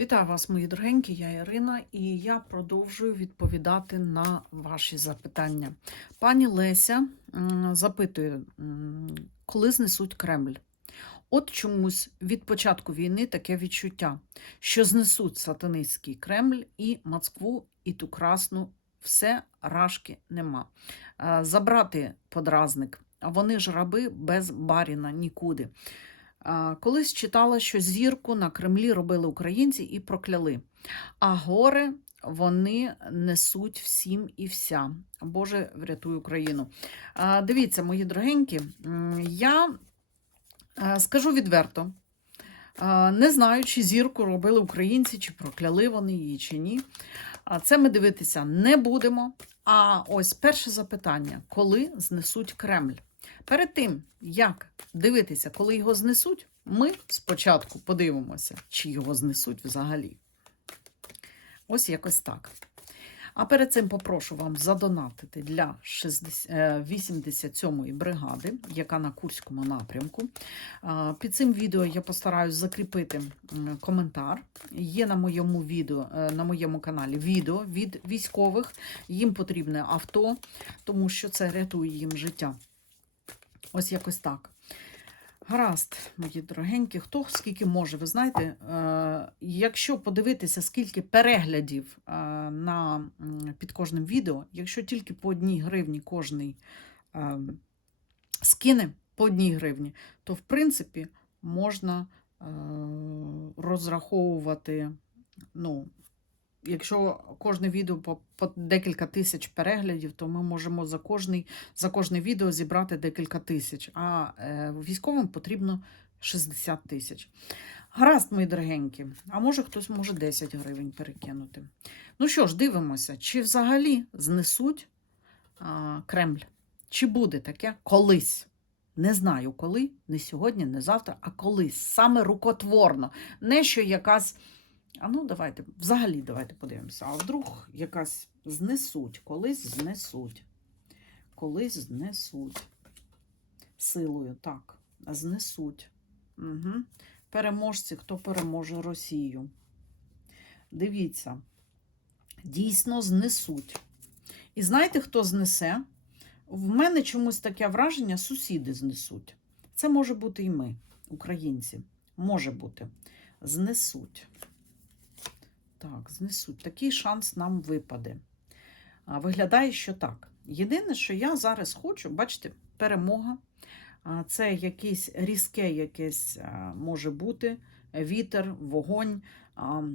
Вітаю вас, мої дорогенькі, я Ірина, і я продовжую відповідати на ваші запитання. Пані Леся запитує, коли знесуть Кремль? От чомусь від початку війни таке відчуття, що знесуть сатанистський Кремль і Москву, і ту красну, все рашки нема. Е, Забрати подразник, а вони ж раби без баріна нікуди. Колись читала, що зірку на Кремлі робили українці і прокляли. А гори вони несуть всім і вся. Боже, врятуй Україну. Дивіться, мої дорогенькі, я е, скажу відверто. Не знаю, чи зірку робили українці, чи прокляли вони її, чи ні. Це ми дивитися не будемо. А ось перше запитання: коли знесуть Кремль? Перед тим, як дивитися, коли його знесуть, ми спочатку подивимося, чи його знесуть взагалі. Ось якось так. А перед цим попрошу вам задонатити для 60 е, 87-ї бригади, яка на Курському напрямку. Під цим відео я постараюсь закріпити коментар. Є на моєму відео, е, на моєму каналі відео від військових. Їм потрібне авто, тому що це рятує їм життя. Ось якось так. Гаразд, мої дорогенькі, хто скільки може, ви знаєте, е, якщо подивитися, скільки переглядів е, на, під кожним відео, якщо тільки по одній гривні кожний е, скине по одній гривні, то в принципі можна розраховувати, ну, якщо кожне відео по, по декілька тисяч переглядів, то ми можемо за, кожний, за кожне відео зібрати декілька тисяч, а е, військовим потрібно 60 тисяч. Гаразд, мої дорогенькі, а може хтось може 10 гривень перекинути. Ну що ж, дивимося, чи взагалі знесуть а, Кремль? Чи буде таке колись? Не знаю коли, не сьогодні, не завтра, а колись. Саме рукотворно. Не що якась. А ну, давайте, взагалі, давайте подивимося. А вдруг якась знесуть, колись знесуть. Колись знесуть. Силою, так, знесуть. Угу. Переможці, хто переможе Росію. Дивіться, дійсно знесуть. І знаєте, хто знесе? В мене чомусь таке враження, сусіди знесуть. Це може бути і ми, українці. Може бути. Знесуть. Так, знесуть. Такий шанс нам випаде. Виглядає, що так. Єдине, що я зараз хочу, бачите, перемога. Це якесь різке, якесь може бути, вітер, вогонь,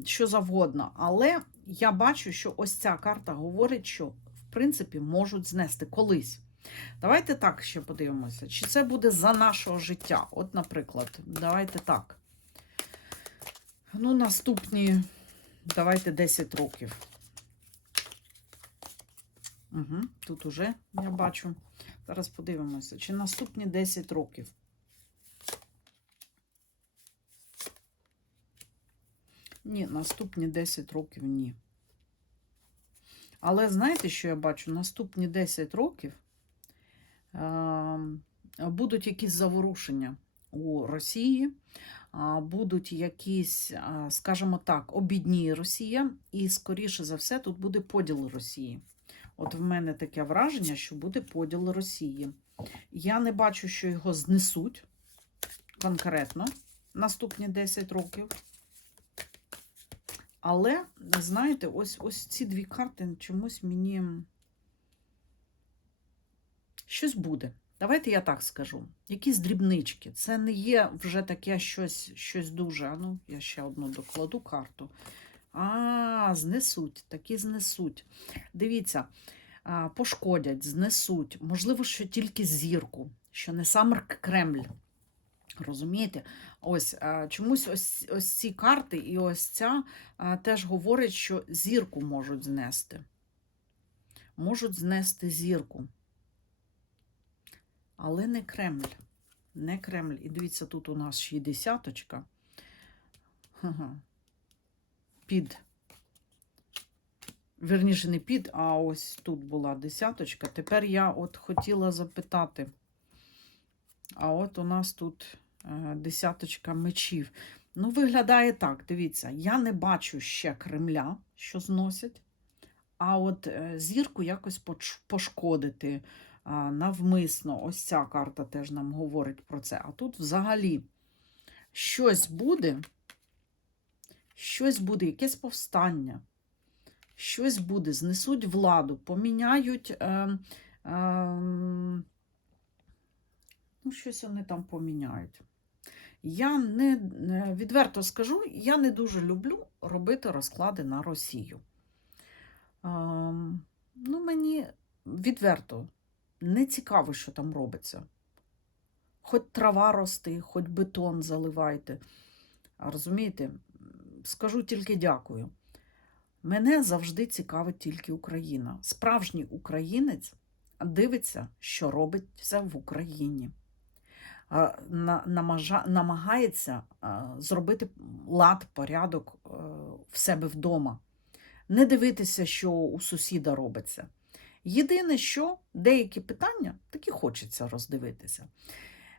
що завгодно. Але я бачу, що ось ця карта говорить, що в принципі можуть знести колись. Давайте так ще подивимося, чи це буде за нашого життя. От, наприклад, давайте так. Ну, наступні, давайте 10 років. Угу, тут уже я бачу. Зараз подивимося, чи наступні 10 років. Ні, наступні 10 років ні. Але знаєте, що я бачу? Наступні 10 років е, будуть якісь заворушення у Росії, будуть якісь, скажімо так, обідніє Росія, і, скоріше за все, тут буде поділ Росії. От в мене таке враження, що буде поділ Росії. Я не бачу, що його знесуть конкретно наступні 10 років. Але, знаєте, ось ось ці дві карти чомусь мені щось буде. Давайте я так скажу. Якісь дрібнички. Це не є вже таке щось щось дуже. Ну, я ще одну докладу карту. А, знесуть, такі знесуть. Дивіться, пошкодять, знесуть. Можливо, що тільки зірку, що не сам Кремль. Розумієте? Ось чомусь ось ось ці карти і ось ця теж говорять, що зірку можуть знести. Можуть знести зірку. Але не Кремль. Не Кремль. І дивіться, тут у нас ще й десяточка. Під. Верніше, не під, а ось тут була десяточка. Тепер я от хотіла запитати. А от у нас тут е, десяточка мечів. Ну, виглядає так, дивіться, я не бачу ще Кремля, що зносять, а от е, зірку якось пошкодити навмисно. Ось ця карта теж нам говорить про це. А тут взагалі щось буде, щось буде, якесь повстання, щось буде, знесуть владу, поміняють. Е, е, ну, щось вони там поміняють. Я не не- відверто скажу, я не дуже люблю робити розклади на Росію. Ем, ну, мені відверто не цікаво, що там робиться. Хоч трава рости, хоч бетон заливайте. Розумієте, скажу тільки дякую. Мене завжди цікавить тільки Україна. Справжній українець дивиться, що робиться в Україні. Намагається зробити лад, порядок е, в себе вдома. Не дивитися, що у сусіда робиться. Єдине, що деякі питання таки хочеться роздивитися.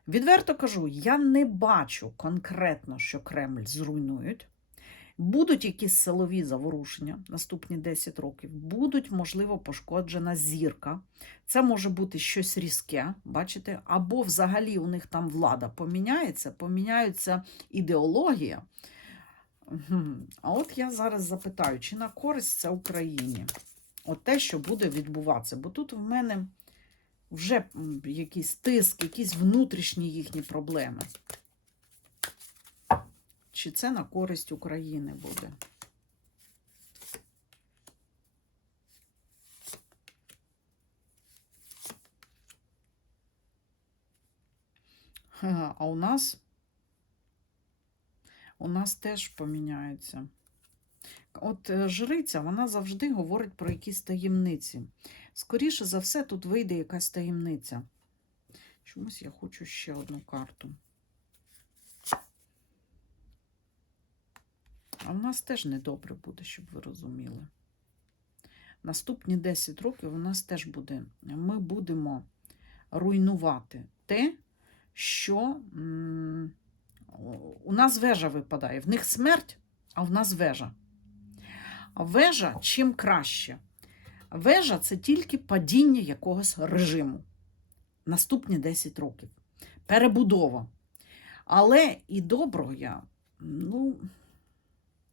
Відверто кажу, я не бачу конкретно, що Кремль зруйнують. Будуть якісь силові заворушення наступні 10 років, будуть, можливо, пошкоджена зірка. Це може бути щось різке, бачите, або взагалі у них там влада поміняється, поміняється ідеологія. А от я зараз запитаю, чи на користь це Україні? От те, що буде відбуватися. Бо тут в мене вже якийсь тиск, якісь внутрішні їхні проблеми. Чи це на користь України буде? А у нас у нас теж поміняється. От е, жриця, вона завжди говорить про якісь таємниці. Скоріше за все, тут вийде якась таємниця. Чомусь я хочу ще одну карту. А в нас теж недобре буде, щоб ви розуміли. Наступні 10 років у нас теж буде. Ми будемо руйнувати те, що у нас вежа випадає. В них смерть, а в нас вежа. Вежа чим краще? Вежа це тільки падіння якогось режиму. Наступні 10 років. Перебудова. Але і доброго я, ну,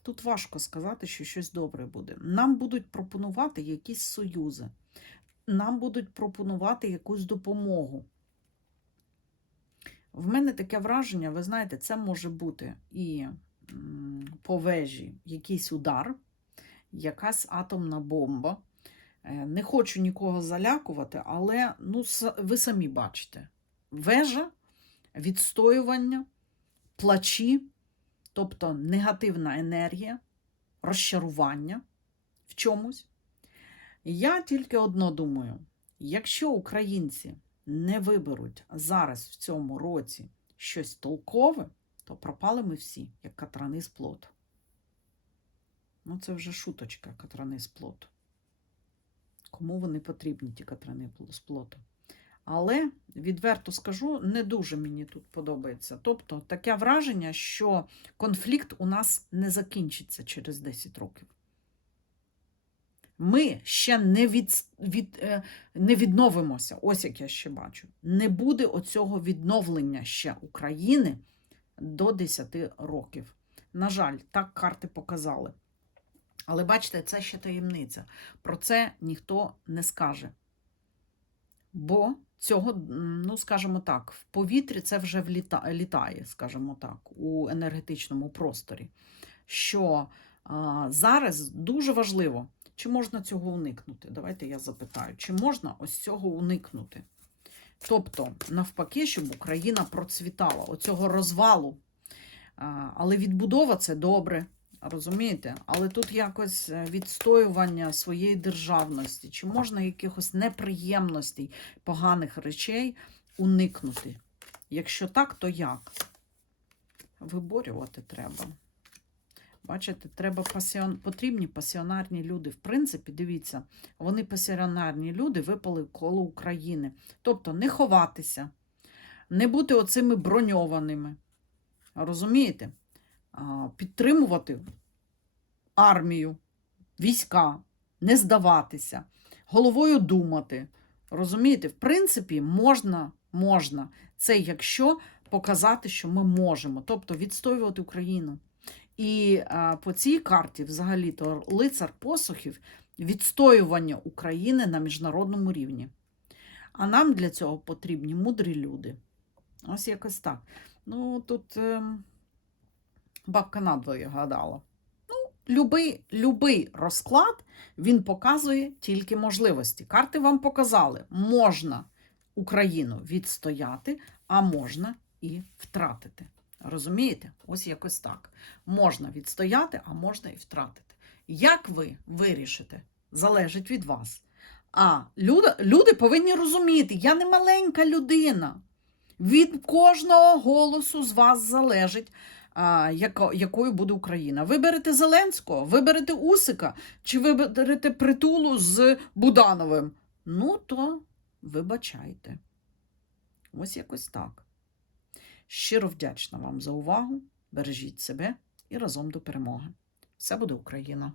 тут важко сказати, що щось добре буде. Нам будуть пропонувати якісь союзи, нам будуть пропонувати якусь допомогу. В мене таке враження, ви знаєте, це може бути і по вежі якийсь удар, якась атомна бомба. Е, Не хочу нікого залякувати, але ну, ви самі бачите: вежа, відстоювання, плачі, тобто негативна енергія, розчарування в чомусь. Я тільки одно думаю: якщо українці не виберуть зараз в цьому році щось толкове, то пропали ми всі, як катрани з плоту. Ну, це вже шуточка катрани з плоту. Кому вони потрібні, ті катрани з плоту. Але, відверто скажу, не дуже мені тут подобається. Тобто, таке враження, що конфлікт у нас не закінчиться через 10 років. Ми ще не, від, від, е, не відновимося. Ось як я ще бачу. Не буде оцього відновлення ще України до 10 років. На жаль, так карти показали. Але бачите, це ще таємниця. Про це ніхто не скаже. Бо цього, ну, скажімо так, в повітрі це вже вліта, літає, скажімо так, у енергетичному просторі. Що а, зараз дуже важливо, чи можна цього уникнути? Давайте я запитаю, чи можна ось цього уникнути? Тобто, навпаки, щоб Україна процвітала, оцього розвалу. А, але відбудова це добре. Розумієте? Але тут якось е, відстоювання своєї державності, чи можна якихось неприємностей, поганих речей уникнути? Якщо так, то як? Виборювати треба. Бачите, треба пасіон... потрібні пасіонарні люди. В принципі, дивіться, вони пасіонарні люди випали коло України. Тобто не ховатися, не бути оцими броньованими. Розумієте? Підтримувати армію, війська, не здаватися, головою думати. Розумієте, в принципі, можна, можна. Це якщо показати, що ми можемо, тобто відстоювати Україну. І а, по цій карті, взагалі-то, лицар посухів відстоювання України на міжнародному рівні. А нам для цього потрібні мудрі люди. Ось якось так. Ну, тут ем, бабка надвоє гадала. Ну, любий, любий розклад він показує тільки можливості. Карти вам показали, можна Україну відстояти, а можна і втратити. Розумієте? Ось якось так. Можна відстояти, а можна і втратити. Як ви вирішите, залежить від вас. А люди, люди повинні розуміти, я не маленька людина. Від кожного голосу з вас залежить, якою буде Україна. Виберете Зеленського, виберете Усика, чи виберете притулу з Будановим. Ну, то вибачайте. Ось якось так. Щиро вдячна вам за увагу. Бережіть себе і разом до перемоги. Все буде Україна!